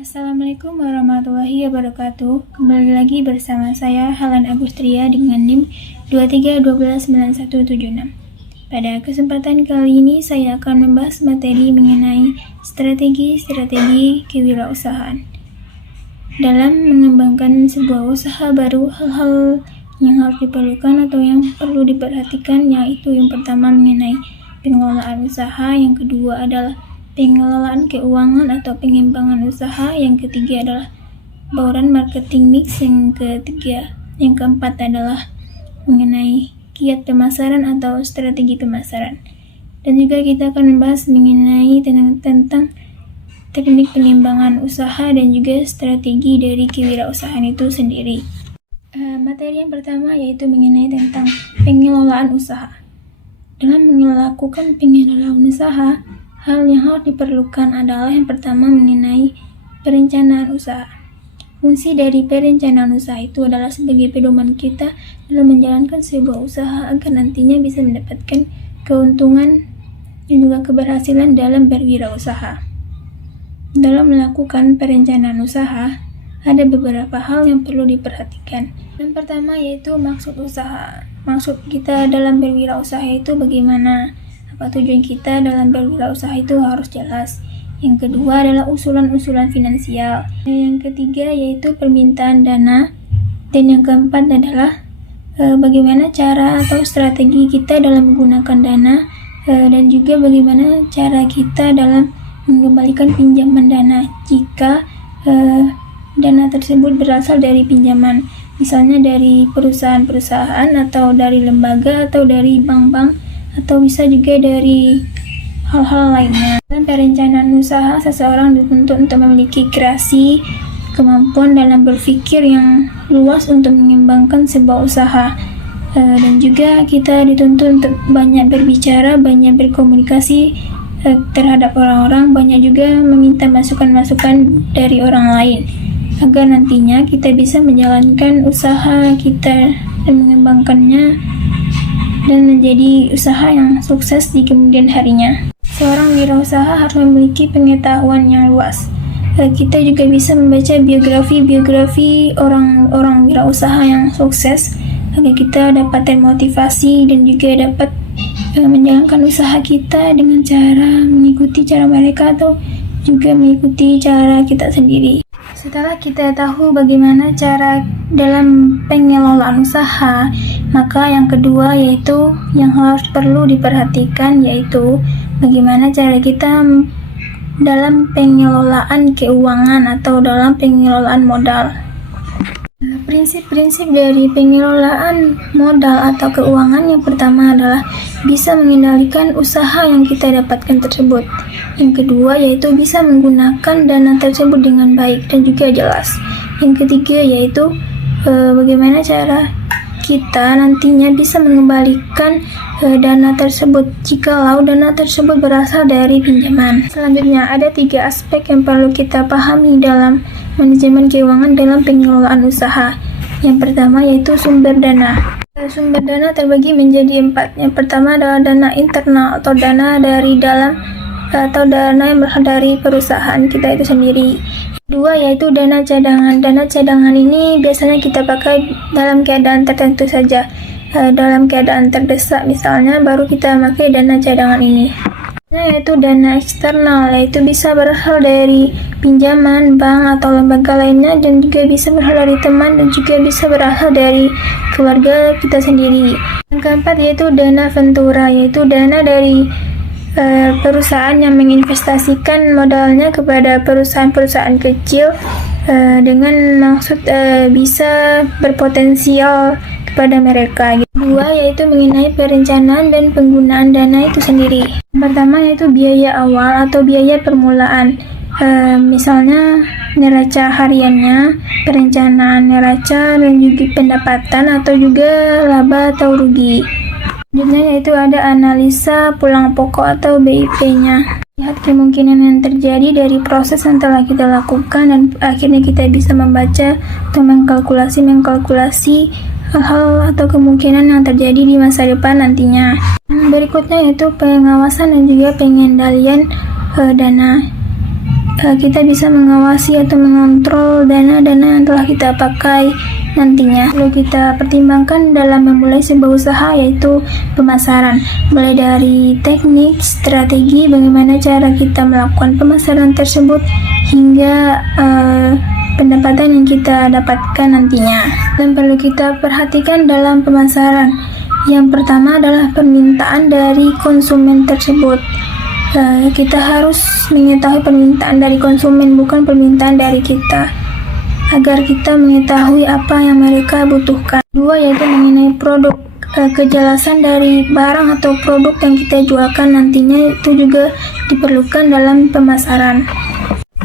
Assalamualaikum warahmatullahi wabarakatuh. Kembali lagi bersama saya Helen Agustria dengan NIM 23129176. Pada kesempatan kali ini saya akan membahas materi mengenai strategi kewirausahaan. Dalam mengembangkan sebuah usaha baru, hal-hal yang harus diperlukan atau yang perlu diperhatikan yaitu yang pertama mengenai pengelolaan usaha, yang kedua adalah pengelolaan keuangan atau pengembangan usaha, yang ketiga adalah bauran marketing mix, yang keempat adalah mengenai kiat pemasaran atau strategi pemasaran. Dan juga kita akan membahas mengenai tentang teknik pengembangan usaha dan juga strategi dari kewirausahaan itu sendiri. Materi yang pertama yaitu mengenai tentang pengelolaan usaha. Dalam melakukan pengelolaan usaha, hal yang harus diperlukan adalah yang pertama mengenai perencanaan usaha. Fungsi dari perencanaan usaha itu adalah sebagai pedoman kita dalam menjalankan sebuah usaha agar nantinya bisa mendapatkan keuntungan dan juga keberhasilan dalam berwirausaha. Dalam melakukan perencanaan usaha, ada beberapa hal yang perlu diperhatikan. Yang pertama yaitu maksud usaha. Maksud kita dalam berwirausaha itu bagaimana? Apa tujuan kita dalam berwirausaha itu harus jelas. Yang kedua adalah usulan-usulan finansial. Yang ketiga yaitu permintaan dana. Dan yang keempat adalah bagaimana cara atau strategi kita dalam menggunakan dana, dan juga bagaimana cara kita dalam mengembalikan pinjaman dana jika dana tersebut berasal dari pinjaman, misalnya dari perusahaan-perusahaan atau dari lembaga atau dari bank-bank, atau bisa juga dari hal-hal lainnya. Dalam perencanaan usaha, seseorang dituntut untuk memiliki kreasi, kemampuan dalam berpikir yang luas untuk mengembangkan sebuah usaha, dan juga kita dituntut untuk banyak berbicara, banyak berkomunikasi terhadap orang-orang, banyak juga meminta masukan-masukan dari orang lain agar nantinya kita bisa menjalankan usaha kita dan mengembangkannya dan menjadi usaha yang sukses di kemudian harinya. Seorang wirausaha harus memiliki pengetahuan yang luas. Kita juga bisa membaca biografi orang-orang wirausaha yang sukses agar kita dapat termotivasi dan juga dapat menjalankan usaha kita dengan cara mengikuti cara mereka atau juga mengikuti cara kita sendiri. Setelah kita tahu bagaimana cara dalam pengelolaan usaha, maka yang kedua yaitu yang harus perlu diperhatikan yaitu bagaimana cara kita dalam pengelolaan keuangan atau dalam pengelolaan modal. Prinsip-prinsip dari pengelolaan modal atau keuangan yang pertama adalah bisa mengendalikan usaha yang kita dapatkan tersebut. Yang kedua yaitu bisa menggunakan dana tersebut dengan baik dan juga jelas. Yang ketiga yaitu bagaimana cara kita nantinya bisa mengembalikan dana tersebut jikalau dana tersebut berasal dari pinjaman. Selanjutnya ada 3 aspek yang perlu kita pahami dalam manajemen keuangan dalam pengelolaan usaha. Yang pertama yaitu sumber dana. Sumber dana terbagi menjadi 4. Yang pertama adalah dana internal atau dana dari dalam atau dana yang berasal dari perusahaan kita itu sendiri. Kedua yaitu dana cadangan. Dana cadangan ini biasanya kita pakai dalam keadaan tertentu saja. Dalam keadaan terdesak misalnya baru kita pakai dana cadangan ini. Yaitu dana eksternal, yaitu bisa berasal dari pinjaman, bank atau lembaga lainnya, dan juga bisa berasal dari teman dan juga bisa berasal dari keluarga kita sendiri. Yang keempat yaitu dana ventura, yaitu dana dari perusahaan yang menginvestasikan modalnya kepada perusahaan-perusahaan kecil dengan maksud bisa berpotensial kepada mereka. Kedua yaitu mengenai perencanaan dan penggunaan dana itu sendiri. Yang pertama yaitu biaya awal atau biaya permulaan, misalnya neraca hariannya, perencanaan neraca, dan juga pendapatan atau juga laba atau rugi. Selanjutnya yaitu ada analisa pulang pokok atau BIP-nya. Lihat kemungkinan yang terjadi dari proses yang telah kita lakukan dan akhirnya kita bisa membaca atau mengkalkulasi hal-hal atau kemungkinan yang terjadi di masa depan nantinya. Berikutnya yaitu pengawasan dan juga pengendalian dana. kita bisa mengawasi atau mengontrol dana-dana yang telah kita pakai nantinya. Perlu kita pertimbangkan dalam memulai sebuah usaha, yaitu pemasaran. Mulai dari teknik, strategi, bagaimana cara kita melakukan pemasaran tersebut, hingga pendapatan yang kita dapatkan nantinya. Dan perlu kita perhatikan dalam pemasaran. Yang pertama adalah permintaan dari konsumen tersebut. Kita harus mengetahui permintaan dari konsumen, bukan permintaan dari kita, agar kita mengetahui apa yang mereka butuhkan. Kedua, yaitu mengenai produk. Kejelasan dari barang atau produk yang kita jualkan nantinya itu juga diperlukan dalam pemasaran.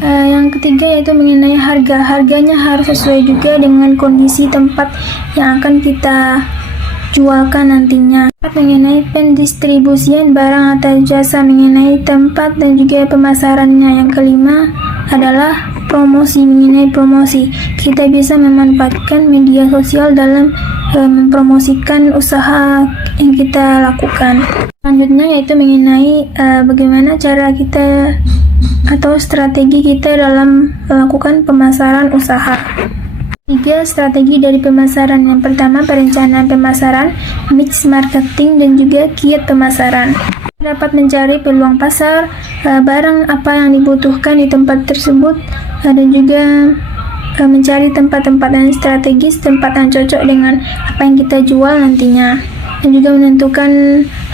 Yang ketiga yaitu mengenai harga. Harganya harus sesuai juga dengan kondisi tempat yang akan kita jualkan nantinya. Mengenai pendistribusian barang atau jasa, mengenai tempat dan juga pemasarannya. Yang kelima adalah promosi. Mengenai promosi, kita bisa memanfaatkan media sosial dalam mempromosikan usaha yang kita lakukan. Selanjutnya yaitu mengenai bagaimana cara kita atau strategi kita dalam melakukan pemasaran usaha. 3 strategi dari pemasaran. Yang pertama, perencanaan pemasaran, mix marketing, dan juga kiat pemasaran. Dapat mencari peluang pasar, barang apa yang dibutuhkan di tempat tersebut, dan juga mencari tempat-tempat yang strategis, tempat yang cocok dengan apa yang kita jual nantinya, dan juga menentukan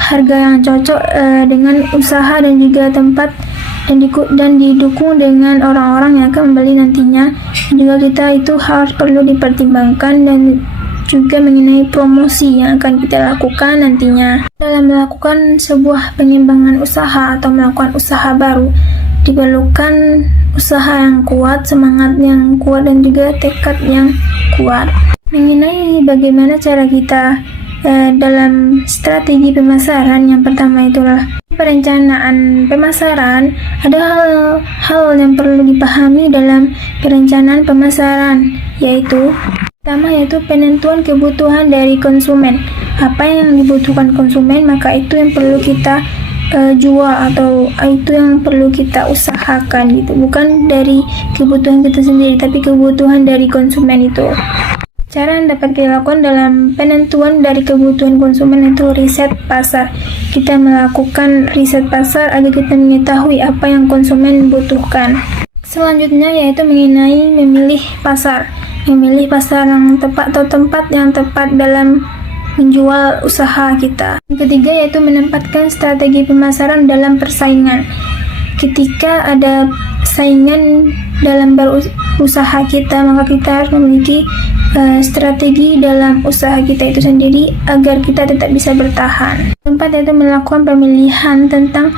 harga yang cocok dengan usaha dan juga tempat, dan didukung dengan orang-orang yang akan membeli nantinya. Juga kita itu harus perlu dipertimbangkan, dan juga mengenai promosi yang akan kita lakukan nantinya. Dalam melakukan sebuah pengembangan usaha atau melakukan usaha baru, diperlukan usaha yang kuat, semangat yang kuat, dan juga tekad yang kuat. Mengenai bagaimana cara kita dalam strategi pemasaran, yang pertama itulah perencanaan pemasaran. Ada hal yang perlu dipahami dalam perencanaan pemasaran, yaitu pertama yaitu penentuan kebutuhan dari konsumen. Apa yang dibutuhkan konsumen, maka itu yang perlu kita jual, atau itu yang perlu kita usahakan gitu. Bukan dari kebutuhan kita sendiri, tapi kebutuhan dari konsumen itu. Cara yang dapat dilakukan dalam penentuan dari kebutuhan konsumen itu riset pasar. Kita melakukan riset pasar agar kita mengetahui apa yang konsumen butuhkan. Selanjutnya yaitu mengenai memilih pasar. Memilih pasar yang tepat atau tempat yang tepat dalam menjual usaha kita. Yang ketiga yaitu menempatkan strategi pemasaran dalam persaingan. Ketika ada saingan dalam berusaha kita, maka kita harus memiliki strategi dalam usaha kita itu sendiri agar kita tetap bisa bertahan. Keempat yaitu melakukan pemilihan tentang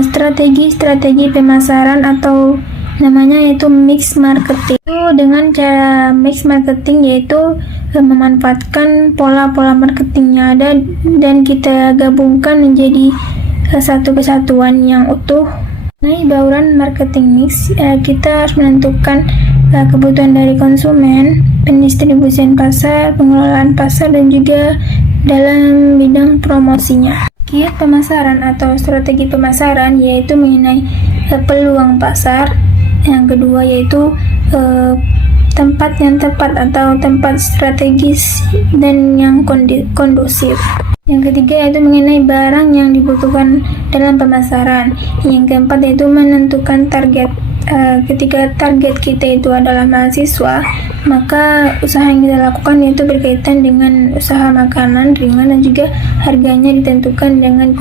strategi pemasaran, atau namanya yaitu mix marketing. Dengan cara mix marketing yaitu memanfaatkan pola-pola marketing yang ada dan kita gabungkan menjadi satu kesatuan yang utuh. Nah, bauran marketing mix, kita harus menentukan kebutuhan dari konsumen, pendistribusian pasar, pengelolaan pasar, dan juga dalam bidang promosinya. Kiat pemasaran atau strategi pemasaran yaitu mengenai peluang pasar. Yang kedua yaitu tempat yang tepat atau tempat strategis dan yang kondusif. Yang ketiga yaitu mengenai barang yang dibutuhkan dalam pemasaran. Yang keempat yaitu menentukan target. Ketika target kita itu adalah mahasiswa, maka usaha yang kita lakukan yaitu berkaitan dengan usaha makanan ringan, dan juga harganya ditentukan dengan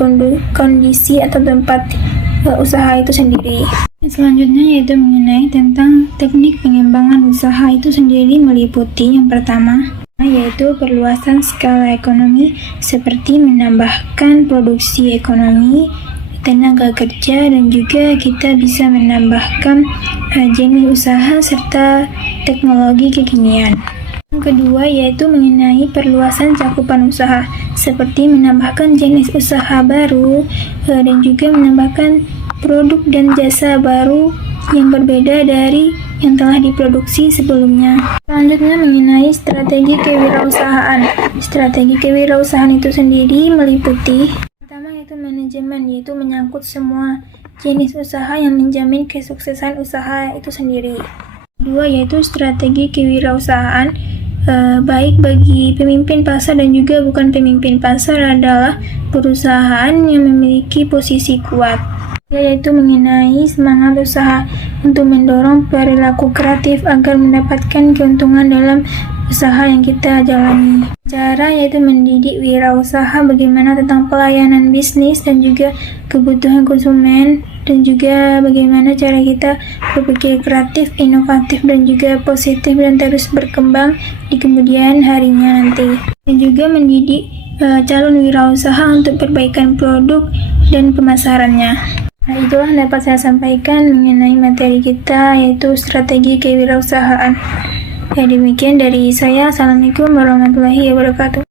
kondisi atau tempat usaha itu sendiri. Selanjutnya yaitu mengenai tentang teknik pengembangan usaha itu sendiri, meliputi yang pertama yaitu perluasan skala ekonomi, seperti menambahkan produksi ekonomi, tenaga kerja, dan juga kita bisa menambahkan jenis usaha serta teknologi kekinian. Yang kedua yaitu mengenai perluasan cakupan usaha, seperti menambahkan jenis usaha baru dan juga menambahkan produk dan jasa baru yang berbeda dari yang telah diproduksi sebelumnya. Selanjutnya mengenai strategi kewirausahaan. Strategi kewirausahaan itu sendiri meliputi pertama yaitu manajemen, yaitu menyangkut semua jenis usaha yang menjamin kesuksesan usaha itu sendiri. Kedua yaitu strategi kewirausahaan. Baik bagi pemimpin pasar dan juga bukan pemimpin pasar adalah perusahaan yang memiliki posisi kuat, yaitu mengenai semangat usaha untuk mendorong perilaku kreatif agar mendapatkan keuntungan dalam usaha yang kita jalani. Cara yaitu mendidik wirausaha bagaimana tentang pelayanan bisnis dan juga kebutuhan konsumen, dan juga bagaimana cara kita berpikir kreatif, inovatif, dan juga positif dan terus berkembang di kemudian harinya nanti. Dan juga mendidik calon wirausaha untuk perbaikan produk dan pemasarannya. Nah, itulah yang dapat saya sampaikan mengenai materi kita, yaitu strategi kewirausahaan. Ya, demikian dari saya. Assalamualaikum warahmatullahi wabarakatuh.